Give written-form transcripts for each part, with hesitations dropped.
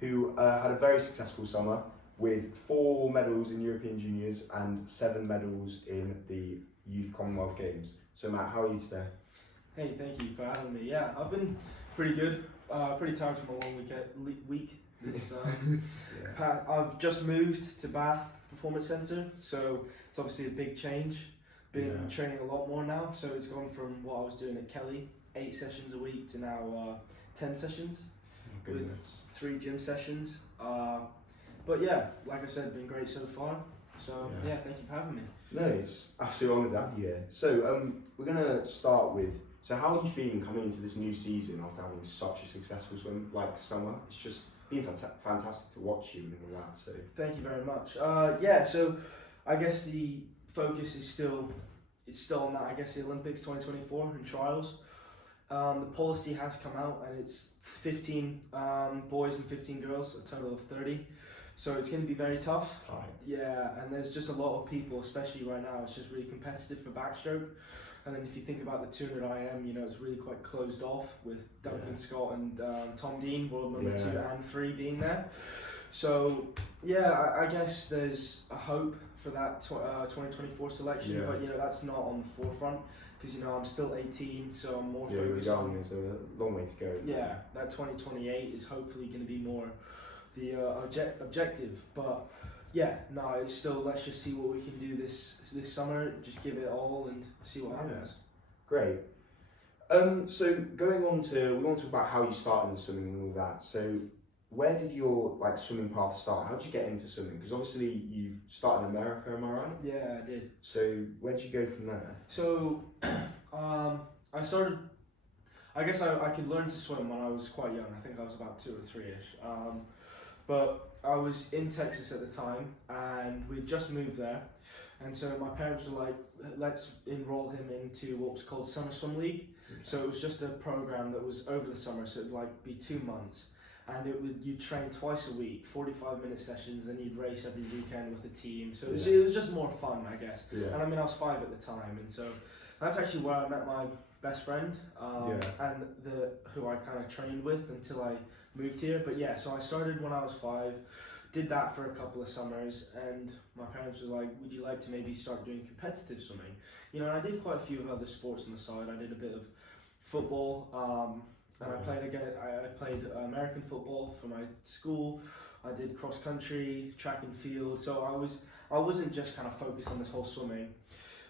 who had a very successful summer with 4 medals in European Juniors and 7 medals in the Youth Commonwealth Games. So Matt, how are you today? Hey, thank you for having me. Yeah, I've been pretty good. Pretty tired from a long week. I've just moved to Bath Performance Centre, so it's obviously a big change. Been training a lot more now, so it's gone from what I was doing at Kelly, 8 sessions a week, to now 10 sessions with 3 gym sessions. But yeah, like I said, been great so far. So yeah, thank you for having me. No, it's absolutely honoured to have you here. So we're going to start with, so how are you feeling coming into this new season after having such a successful summer? It's just been fantastic to watch you and all that. So thank you very much. So I guess the focus is still on that. I guess the Olympics 2024 and trials. The policy has come out and it's 15 boys and 15 girls, a total of 30. So it's going to be very tough. Right. Yeah, and there's just a lot of people, especially right now. It's just really competitive for backstroke. And then if you think about the 200 IM, it's really quite closed off with Duncan Scott and Tom Dean, world number 2 and 3 being there. So yeah, I guess there's a hope for that 2024 selection, but that's not on the forefront because I'm still 18, so I'm more focused on. There's a long way to go. Yeah, that 2028 is hopefully going to be more the objective, but it's still, let's just see what we can do this summer, just give it all and see what happens. Great. So we want to talk about how you started in swimming and all that. So where did your swimming path start? How did you get into swimming? Because obviously you started in America, am I right? Yeah, I did. So where did you go from there? So I started, I guess I could learn to swim when I was quite young. I think I was about 2 or 3-ish. But I was in Texas at the time and we'd just moved there. And so my parents were like, let's enroll him into what was called Summer Swim League. So it was just a program that was over the summer, so it would be 2 months. And you'd train twice a week, 45-minute sessions, then you'd race every weekend with the team. So it was just more fun, I guess. Yeah. And I mean, I was 5 at the time, and so that's actually where I met my best friend, and who I kind of trained with until I moved here. But yeah, so I started when I was 5, did that for a couple of summers, and my parents were like, would you like to maybe start doing competitive swimming? And I did quite a few other sports on the side. I did a bit of football, and I played American football for my school. I did cross country, track and field. So I wasn't just kind of focused on this whole swimming.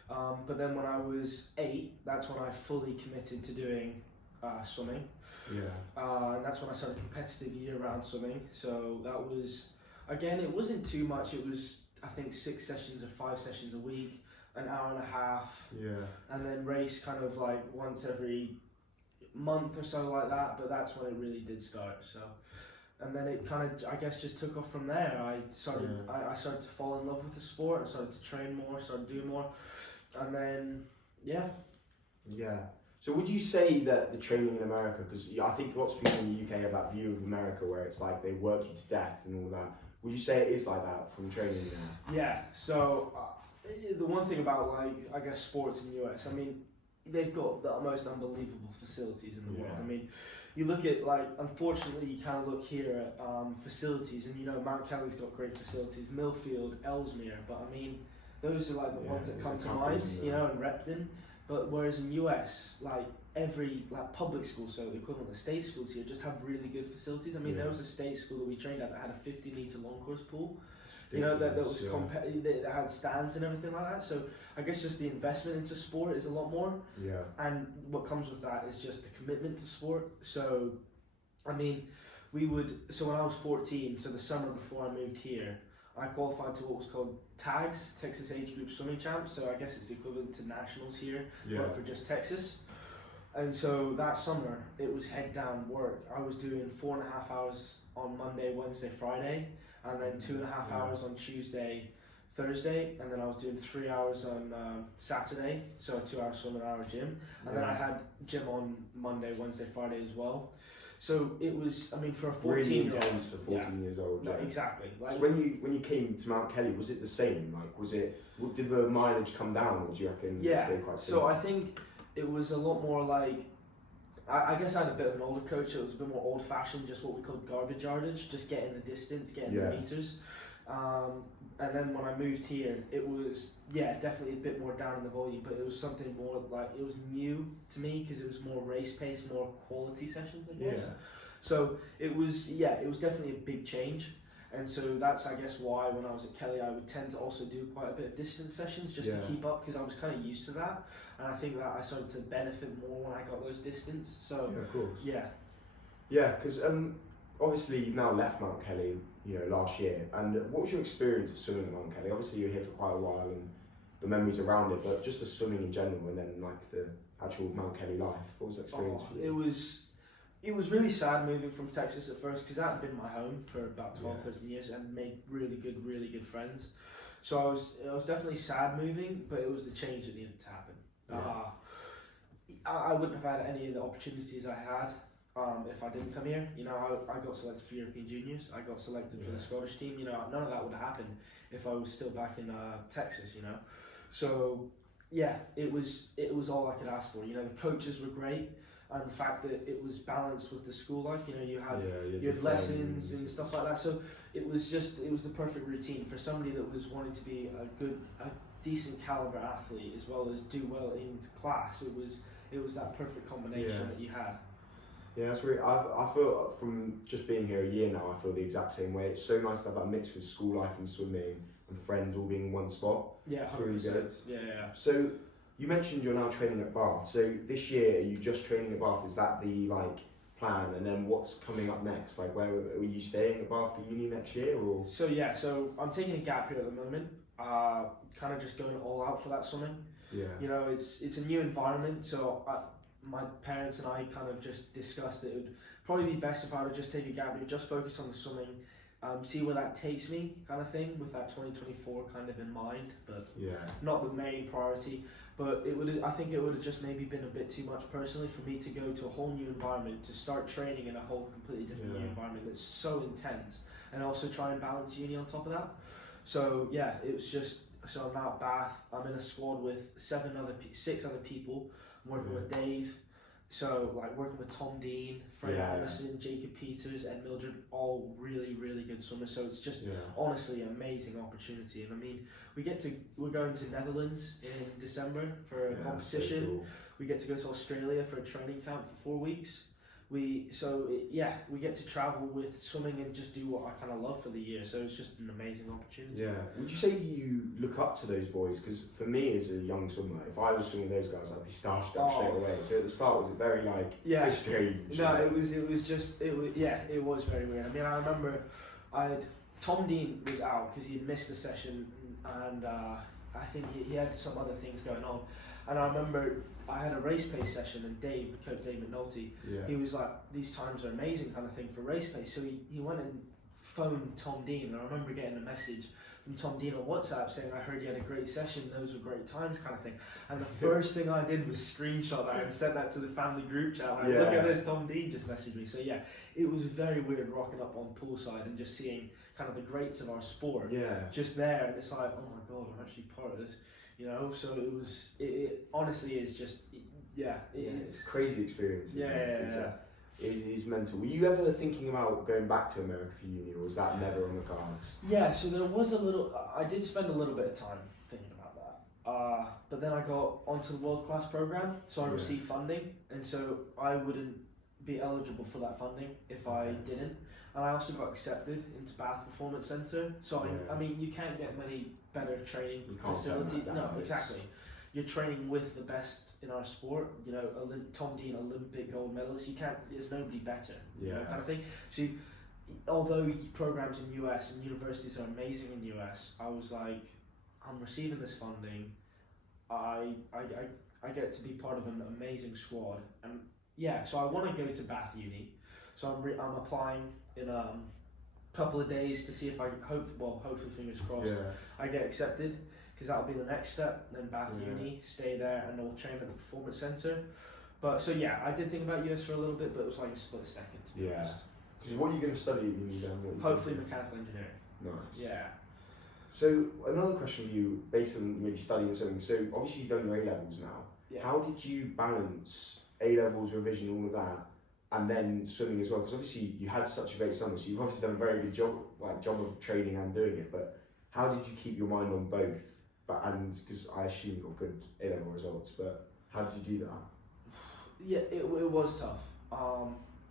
But then when I was 8, that's when I fully committed to doing swimming. And that's when I started competitive year-round swimming. So that was, again, it wasn't too much. It was, I think, 6 sessions or 5 sessions a week, an hour and a half. And then race kind of once every month or so like that. But that's when it really did start. So, and then it kind of, I guess, just took off from there. I started to fall in love with the sport. I started to train more, started to do more. And then, So would you say that the training in America, because I think lots of people in the UK have that view of America where it's like they work you to death and all that. Would you say it is like that from training there? Yeah, so the one thing about I guess sports in the US, I mean, they've got the most unbelievable facilities in the world. I mean, you look at unfortunately you kind of look here at facilities and Mount Kelly's got great facilities, Millfield, Ellesmere, but I mean, those are the ones that come to mind, and Repton. But whereas in US, every public school, so the equivalent of state schools here, just have really good facilities. I mean, there was a state school that we trained at that had a 50-meter long course pool. That was that had stands and everything like that. So I guess just the investment into sport is a lot more. And what comes with that is just the commitment to sport. So, I mean, so when I was 14, so the summer before I moved here, I qualified to what was called TAGS, Texas Age Group Swimming Champs. So I guess it's equivalent to nationals here, but for just Texas. And so that summer, it was head down work. I was doing 4.5 hours on Monday, Wednesday, Friday, and then 2.5 hours on Tuesday, Thursday, and then I was doing 3 hours on Saturday, so a 2-hour swim and an hour gym. And then I had gym on Monday, Wednesday, Friday as well. So it was, I mean, for a 14-year-old. Really intense for 14 years old. Yeah, exactly. So when you came to Mount Kelly, was it the same? Did the mileage come down, or do you reckon it stayed quite similar? So I think it was a lot more I guess I had a bit of an older coach. It was a bit more old-fashioned, just what we called garbage yardage, just getting the distance, getting the meters. And then when I moved here, it was definitely a bit more down in the volume, but it was something more like it was new to me because it was more race pace, more quality sessions, I guess. Yeah. So it was definitely a big change. And so that's, I guess, why when I was at Kelly, I would tend to also do quite a bit of distance sessions just to keep up because I was kind of used to that. And I think that I started to benefit more when I got those distance. So, yeah, of course. Yeah. Yeah, because obviously you've now left Mount Kelly, last year. And what was your experience of swimming at Mount Kelly? Obviously you're here for quite a while and the memories around it, but just the swimming in general and then like the actual Mount Kelly life. What was the experience for you? It was really sad moving from Texas at first because that had been my home for about 12, 13 years and made really good friends. So I was definitely sad moving, but it was the change that needed to happen. Yeah. I wouldn't have had any of the opportunities I had if I didn't come here. I got selected for European Juniors. I got selected for the Scottish team. None of that would have happened if I was still back in Texas. So yeah, it was all I could ask for. The coaches were great. And the fact that it was balanced with the school life, you had lessons and stuff like that. So it was the perfect routine for somebody that was wanting to be a decent caliber athlete as well as do well in class. It was that perfect combination that you had. Yeah, that's really. I feel from just being here a year now, I feel the exact same way. It's so nice to have that mix with school life and swimming and friends all being in one spot. Yeah, 100%. It's really good. Yeah. So. You mentioned you're now training at Bath. So this year, are you just training at Bath? Is that the plan? And then what's coming up next? Where are you staying at Bath for uni next year? Or so I'm taking a gap here at the moment. Kind of just going all out for that swimming. Yeah. It's a new environment. So my parents and I kind of just discussed that it would probably be best if I would just take a gap year, just focus on the swimming. See where that takes me, kind of thing, with that 2024 kind of in mind, but not the main priority. But I think it would have just maybe been a bit too much personally for me to go to a whole new environment, to start training in a whole completely different new environment that's so intense, and also try and balance uni on top of that. So yeah, it was just, so I'm now at Bath. I'm in a squad with 6 other people. I'm working with Dave. So working with Tom Dean, Freya Anderson, Jacob Peters, Ed Mildred, all really good swimmers. So it's just honestly an amazing opportunity. And I mean, we're going to Netherlands in December for a competition. So cool. We get to go to Australia for a training camp for 4 weeks. We get to travel with swimming and just do what I kind of love for the year. So it's just an amazing opportunity. Yeah. Would you say you look up to those boys? Because for me as a young swimmer, if I was swimming with those guys, I'd be starstruck straight away. So at the start, was it very strange? No, it was very weird. I mean, I remember Tom Dean was out because he had missed the session, and I think he had some other things going on. And I remember I had a race pace session, and Dave, the coach, Dave McNulty, he was like, these times are amazing kind of thing for race pace. So he went and phoned Tom Dean, and I remember getting a message from Tom Dean on WhatsApp saying, I heard you had a great session, those were great times kind of thing. And the first thing I did was screenshot that and send that to the family group chat. Like, look at this, Tom Dean just messaged me. So yeah, it was very weird rocking up on poolside and just seeing kind of the greats of our sport just there. And it's like, oh my God, I'm actually part of this. So it honestly is just, it's a crazy experience. It's mental. Were you ever thinking about going back to America for uni, or was that never on the cards? Yeah, so there was I did spend a little bit of time thinking about that. But then I got onto the world class program, so I received funding, and so I wouldn't be eligible for that funding if I didn't. And I also got accepted into Bath Performance Centre. So I mean, you can't get many better training facilities. No, exactly. You're training with the best in our sport. Tom Dean, Olympic gold medalist. There's nobody better. Kind of thing. So, although programs in US and universities are amazing in US, I was like, I'm receiving this funding. I get to be part of an amazing squad, and so I want to go to Bath Uni. So I'm applying in a couple of days to see if hopefully fingers crossed, I get accepted, because that'll be the next step. Then Bath Uni, stay there, and I'll train at the Performance Centre. But so I did think about US for a little bit, but it was like a split second, to be honest. Because what are you going to study at uni then? Hopefully mechanical engineering. Nice. Yeah. So another question for you, based on really studying something. So obviously you've done your A levels now. Yeah. How did you balance A levels, revision, all of that, and then swimming as well. Because obviously you had such a great summer, so you've obviously done a very good job of training and doing it. But how did you keep your mind on both? And because I assume you got good A level results, but how did you do that? Yeah, it was tough.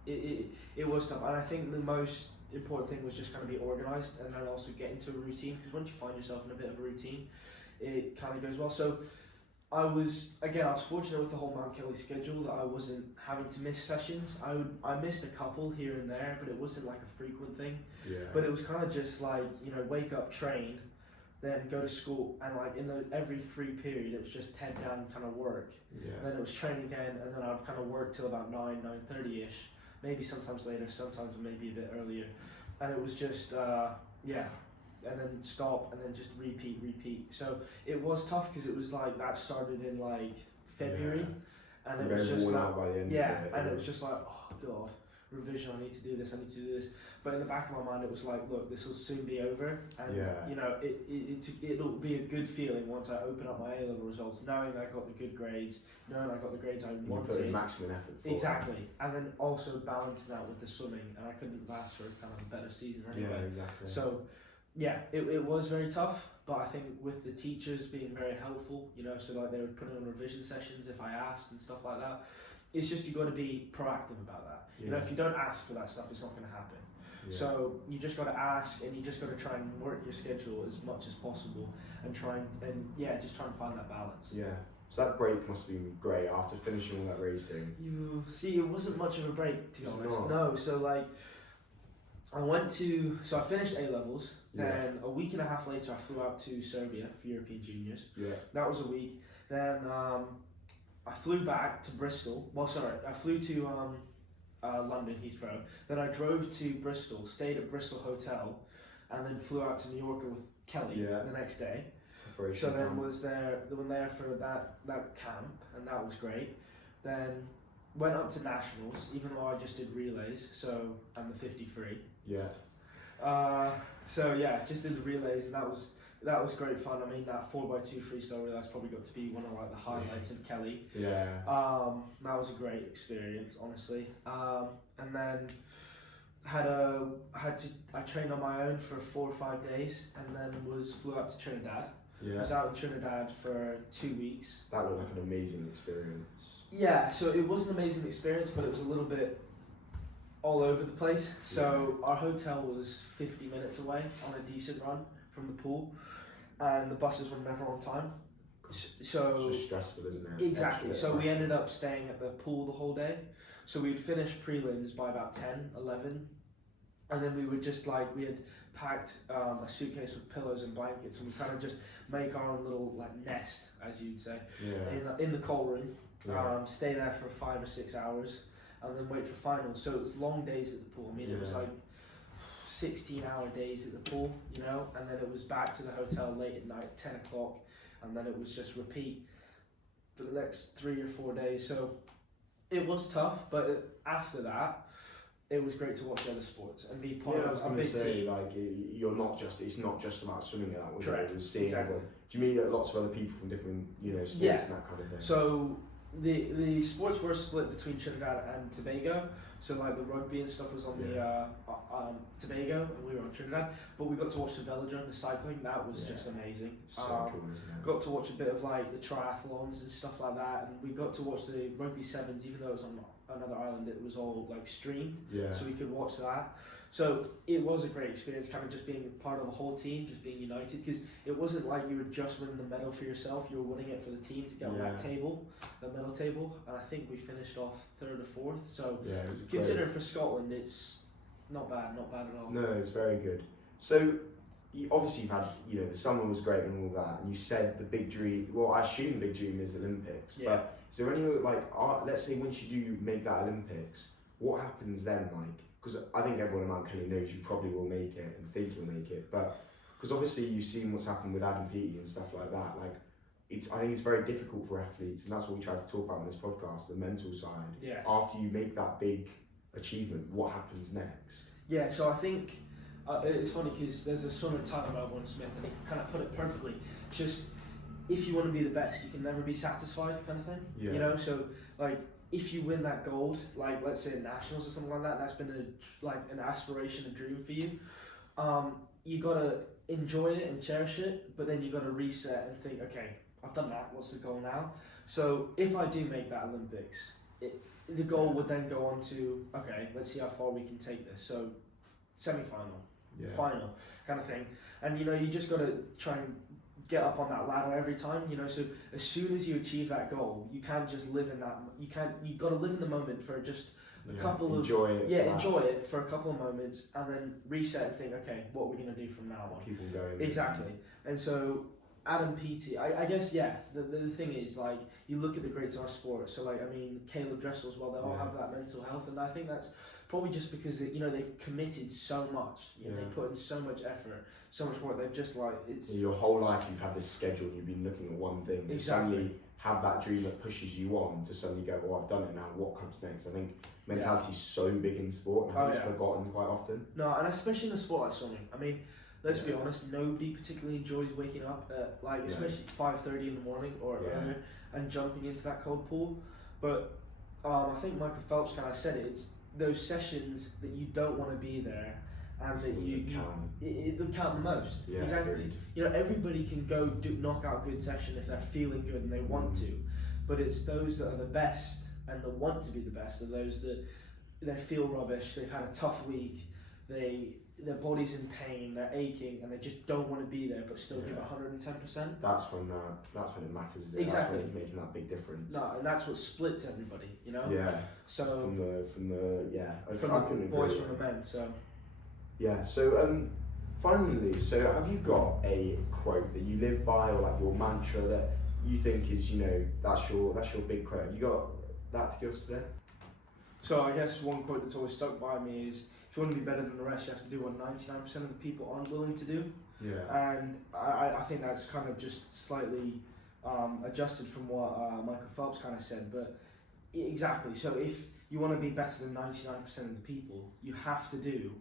It was tough, and I think the most important thing was just kind of be organised and then also get into a routine, because once you find yourself in a bit of a routine, it kind of goes well. So I was fortunate with the whole Mount Kelly schedule that I wasn't having to miss sessions. I missed a couple here and there, but it wasn't like a frequent thing. Yeah. But it was kind of just like, wake up, train, then go to school, and like in every free period it was just head down kind of work. Yeah. And then it was train again, and then I'd kind of work till about 9:30ish, maybe sometimes later, sometimes maybe a bit earlier, and it was just and then stop and then just repeat. So it was tough because it was like that started in like February, and it was just like, by the end and it was just like, oh god, revision, I need to do this. But in the back of my mind it was like, look, this will soon be over, and it'll be a good feeling once I open up my A-level results, knowing I got the good grades, knowing I got the grades I wanted. You put in maximum effort for exactly, and then also balancing that with the swimming, and I couldn't ask for kind of a better season anyway. Yeah, exactly. So yeah, it was very tough, but I think with the teachers being very helpful, so like they would put on revision sessions if I asked and stuff like that. It's just you got to be proactive about that. Yeah. If you don't ask for that stuff, it's not going to happen. Yeah. So you just got to ask, and you just got to try and work your schedule as much as possible, and try and find that balance. Yeah. So that break must have been great after finishing all that racing. You see, it wasn't much of a break, to be honest. Not? No. So like, I finished A levels. Then a week and a half later, I flew out to Serbia for European Juniors. Yeah. That was a week. Then I flew back to Bristol. I flew to London Heathrow. Then I drove to Bristol, stayed at Bristol Hotel, and then flew out to New York with Kelly the next day. So then was there for that camp, and that was great. Then went up to nationals, even though I just did relays. So I'm the 53. Yeah. Just did the relays, and that was great fun. I mean, that 4x2 freestyle relay has probably got to be one of like the highlights of Kelly. Yeah. That was a great experience, honestly. And then I trained on my own for 4 or 5 days, and then flew up to Trinidad. Yeah. I was out in Trinidad for 2 weeks. That looked like an amazing experience. Yeah, so it was an amazing experience, but it was a little bit all over the place. So our hotel was 50 minutes away on a decent run from the pool, and the buses were never on time. So it's just stressful, isn't it? Exactly. So we ended up staying at the pool the whole day. So we'd finish prelims by about 10, 11, and then we would just we had packed a suitcase with pillows and blankets, and we kind of just make our own little nest, as you'd say, in the coal room. Stay there for 5 or 6 hours, and then wait for finals. So it was long days at the pool. I mean, it was like 16-hour days at the pool, and then it was back to the hotel late at night, 10 o'clock, and then it was just repeat for the next 3 or 4 days. So it was tough, but after that, it was great to watch the other sports and be part of a big team. It's not just about swimming at that, was Correct. It was seeing Exactly. everyone. Do you mean lots of other people from different, sports and that kind of thing? So the sports were split between Trinidad and Tobago. So the rugby and stuff was on the Tobago, and we were on Trinidad. But we got to watch the velodrome, the cycling. That was just amazing. So cool, isn't it? Got to watch a bit of the triathlons and stuff like that, and we got to watch the rugby sevens, even though it was on another island. It was all streamed, so we could watch that. So it was a great experience, kind of just being part of a whole team, just being united, because it wasn't like you were just winning the medal for yourself, you were winning it for the team to get on that table, the medal table, and I think we finished off 3rd or 4th, so considering for Scotland, it's not bad at all. No, it's very good. So, obviously you've had, the summer was great and all that, and you said the big dream, well, I assume the big dream is Olympics, but is there any, let's say once you do make that Olympics, what happens then, because I think everyone in Mount Kelly knows you probably will make it and think you'll make it, but because obviously you've seen what's happened with Adam Peaty and stuff like that, I think it's very difficult for athletes, and that's what we try to talk about in this podcast, the mental side. Yeah. After you make that big achievement, what happens next? Yeah, so I think it's funny because there's a song of Tyler Melbourne Smith, and he kind of put it perfectly. Just if you want to be the best, you can never be satisfied, kind of thing. Yeah. So if you win that gold, like let's say at nationals or something like that, that's been an aspiration, a dream for you. You gotta enjoy it and cherish it, but then you gotta reset and think, okay, I've done that. What's the goal now? So if I do make that Olympics, the goal would then go on to, okay, let's see how far we can take this. So semi-final, final kind of thing, and you just gotta try and get up on that ladder every time, so as soon as you achieve that goal, you can't just live in that, you got to live in the moment for just a couple enjoy of enjoy it for a couple of moments, and then reset and think, okay, what are we going to do from now on? Keep on going. Exactly. And so Adam Peaty, I guess, the thing is, like, you look at the greats of our sport, so like, I mean, Caleb Dressel as well, they all have that mental health, and I think that's probably just because they've committed so much, they put in so much effort, so much work. They've just your whole life you've had this schedule, you've been looking at one thing. To suddenly have that dream that pushes you on, to suddenly go, well, I've done it now, what comes next? I think mentality is so big in sport, and I think it's forgotten quite often. No, and especially in a sport like swimming. I mean, let's be honest, nobody particularly enjoys waking up at especially 5:30 in the morning or earlier and jumping into that cold pool. But I think Michael Phelps kind of said it. It's those sessions that you don't want to be there, and that they count the most. Yeah, exactly. Everybody can go knock out a good session if they're feeling good and they want to, but it's those that are the best and that want to be the best are those that they feel rubbish. They've had a tough week. Their body's in pain. They're aching, and they just don't want to be there, but still give 110%. That's when it matters. Exactly. That's when it's making that big difference. No, and that's what splits everybody. Yeah. So from the boys from the men. So. Yeah. So finally, have you got a quote that you live by, or like your mantra that you think is that's your big quote? Have you got that to give us today? So I guess one quote that's always stuck by me is, if you want to be better than the rest, you have to do what 99% of the people aren't willing to do. Yeah. And I think that's kind of just slightly adjusted from what Michael Phelps kind of said. But exactly. So if you want to be better than 99% of the people, you have to do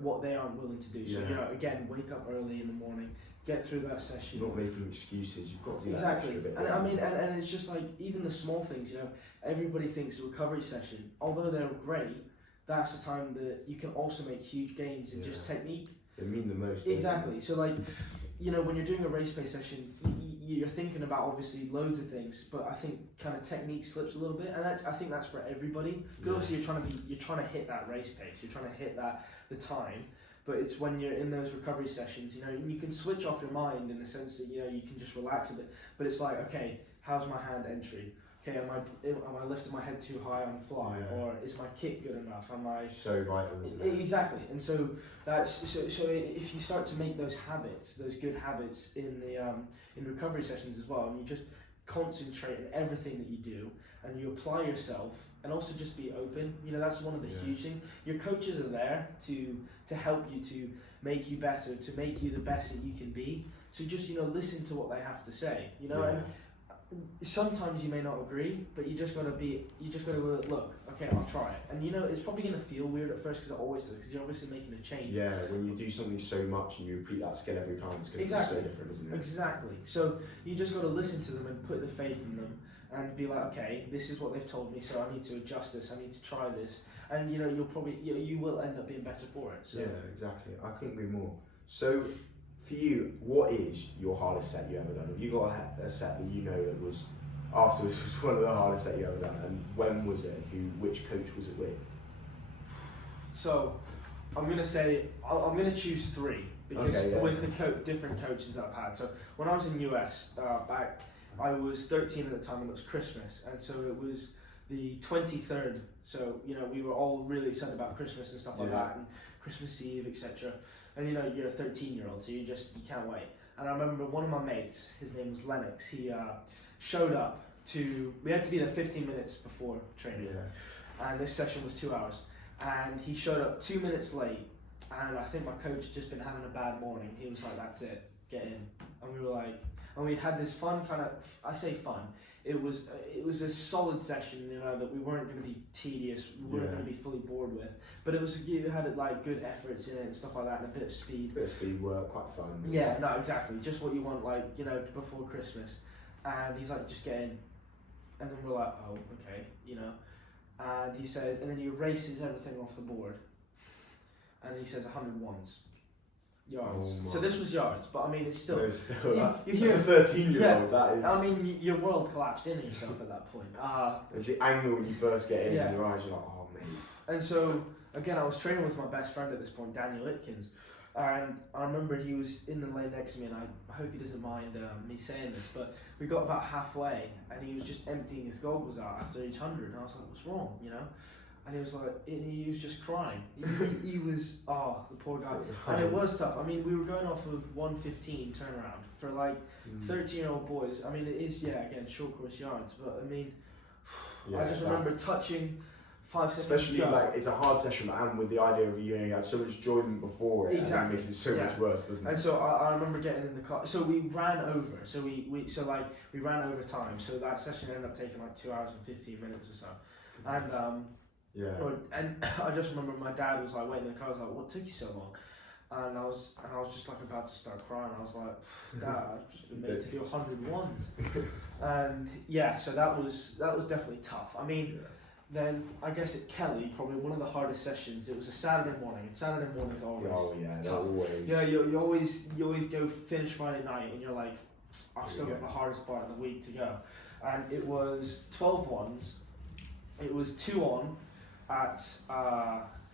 what they aren't willing to do. So again, wake up early in the morning, get through that session. Not making excuses. You've got to do exactly. that extra bit. And I mean, and it's just like even the small things. Everybody thinks a recovery session, although they're great, that's the time that you can also make huge gains in just technique. They mean the most. Exactly. So like, when you're doing a race pace session, you're thinking about obviously loads of things, but I think kind of technique slips a little bit, and I think that's for everybody. Because obviously you're trying to hit that race pace, you're trying to hit the time, but it's when you're in those recovery sessions, you can switch off your mind in the sense that you can just relax a bit. But it's like, okay, how's my hand entry? Okay, am I lifting my head too high on fly, or is my kick good enough? Am I so vital, isn't it? Exactly, and so that's so if you start to make those habits, those good habits in the in recovery sessions as well, and you just concentrate on everything that you do, and you apply yourself, and also just be open. That's one of the huge things. Your coaches are there to help you, to make you better, to make you the best that you can be. So just listen to what they have to say. And sometimes you may not agree, but you just gotta look. Okay, I'll try it, and it's probably gonna feel weird at first because it always does, because you're obviously making a change. Yeah, when you do something so much and you repeat that skill every time, it's gonna feel so different, isn't it? Exactly. So you just gotta listen to them and put the faith in them, and be like, okay, this is what they've told me, so I need to adjust this. I need to try this, and you'll probably you will end up being better for it. So. Yeah, exactly. I couldn't agree more. So. For you, what is your hardest set you ever done? Have you got a set that that was afterwards was one of the hardest set you ever done? And when was it? Which coach was it with? So, I'm gonna choose three because with the different coaches that I've had. So when I was in US back, I was 13 at the time, and it was Christmas, and so it was the 23rd. So we were all really excited about Christmas and stuff like that, and Christmas Eve, etc. And you're a 13-year-old, so you can't wait. And I remember one of my mates, his name was Lennox, he showed up we had to be there 15 minutes before training, and this session was 2 hours. And he showed up 2 minutes late, and I think my coach had just been having a bad morning. He was like, that's it, get in. And we were like, and we had this fun kind of, I say fun, it was a solid session, that we weren't going to be tedious, we weren't going to be fully bored with, but it had like good efforts in it and stuff like that, and a bit of speed. Bit of speed work, quite fun. Yeah, no, exactly, just what you want, before Christmas. And he's like, just get in. and then we're like, oh, okay, you know. And he said, and then he erases everything off the board, and he says 100 ones. Yards. Oh So this was yards, but I mean, it's still. No, still you that's hear- a 13-year-old. Yeah, That is. I mean, your world collapsed in on yourself at that point. It's the angle when you first get in, Yeah. and your eyes are like, oh mate. And so, again, I was training with my best friend at this point, Daniel Itkins, and I remember he was in the lane next to me, and I hope he doesn't mind me saying this, but we got about halfway, and he was just emptying his goggles out after each 100, and I was like, what's wrong, you know? And he was like, he was just crying. He was, the poor guy. And it was tough. I mean, we were going off of 115 turnaround for like 13-year-old boys. I mean, it is, again, short course yards, but I mean, I just remember touching 5 seconds. Especially like it's a hard session, and with the idea of you had so much enjoyment before it, and it makes it so much worse, doesn't it? And so I remember getting in the car. So we ran over. So we ran over time. So that session ended up taking like 2 hours and 15 minutes or so. And and I just remember my dad was like waiting in the car. I was like, "What took you so long?" And I was just like about to start crying. I was like, "Dad, I've just been made to do 100 ones." And so that was definitely tough. I mean. Then I guess at Kelly, probably one of the hardest sessions. It was a Saturday morning, and Saturday mornings are always tough. Always. Yeah, you always go finish Friday night, and you're like, I've still got the hardest part of the week to go. And it was 12 ones. It was 2 on at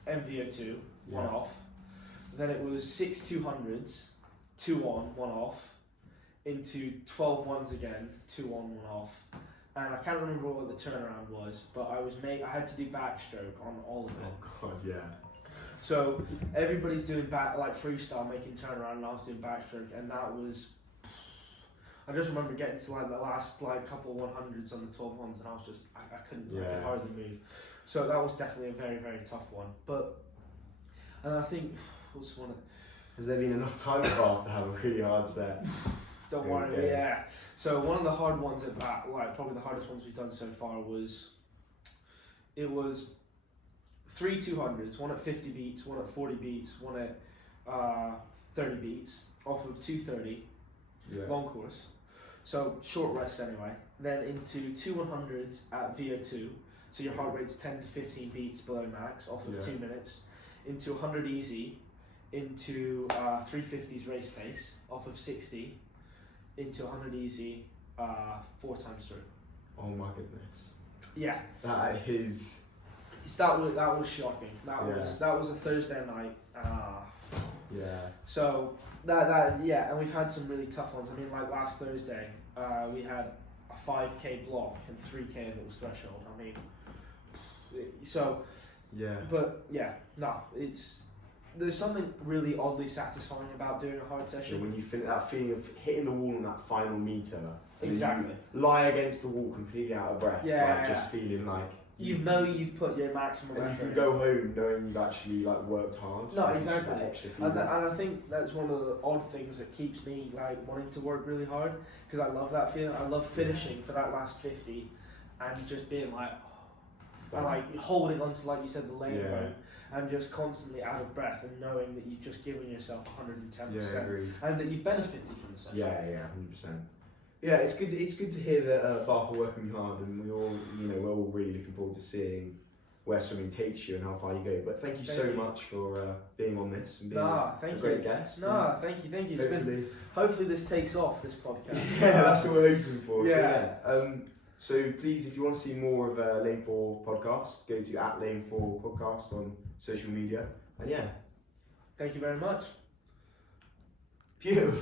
MVO2, 1 off. Then it was 6 200s, 2 on, 1 off. Into 12 ones again, 2 on, 1 off. And I can't remember what the turnaround was, but I had to do backstroke on all of it. Oh God, yeah. So everybody's doing freestyle, making turnaround, and I was doing backstroke, and that was. I just remember getting to like the last couple of 100s on the 12 ones, and I was just I couldn't I could hardly move. So that was definitely a very, very tough one. But and I think what's one of. Has there been enough time involved to have a really hard set? Don't worry, So one of the hard ones at that, probably the hardest ones we've done so far was 3 200s, one at 50 beats, one at 40 beats, one at 30 beats, off of 230, long course. So short rest anyway. Then into 2 100s at VO2, so your heart rate's 10 to 15 beats below max, off of 2 minutes. Into 100 easy, into 350s race pace, off of 60. Into 100 easy, 4 times through. Oh my goodness. Yeah. That is. That was shocking. That was a Thursday night. So and we've had some really tough ones. I mean, like last Thursday, we had a 5k block and 3k that was threshold. I mean, so. Yeah. But it's. There's something really oddly satisfying about doing a hard session. When you feel that feeling of hitting the wall on that final meter. Exactly. You lie against the wall completely out of breath. Just feeling like. You've put your maximum effort. And you can go home knowing you've actually worked hard. No, exactly. And I think that's one of the odd things that keeps me wanting to work really hard, because I love that feeling. I love finishing for that last 50 and just being and holding on to, like you said, the lane rope. And just constantly out of breath, and knowing that you've just given yourself 110%, and that you've benefited from the session. 100%. Yeah, it's good. It's good to hear that Bath are working hard, and we're all really looking forward to seeing where swimming takes you and how far you go. But thank you so much for being on this and being a great guest. Thank you. Hopefully this takes off, this podcast. That's what we're hoping for. So please, if you want to see more of Lane 4 podcast, go to @Lane 4 podcast on social media. And thank you very much. Beautiful.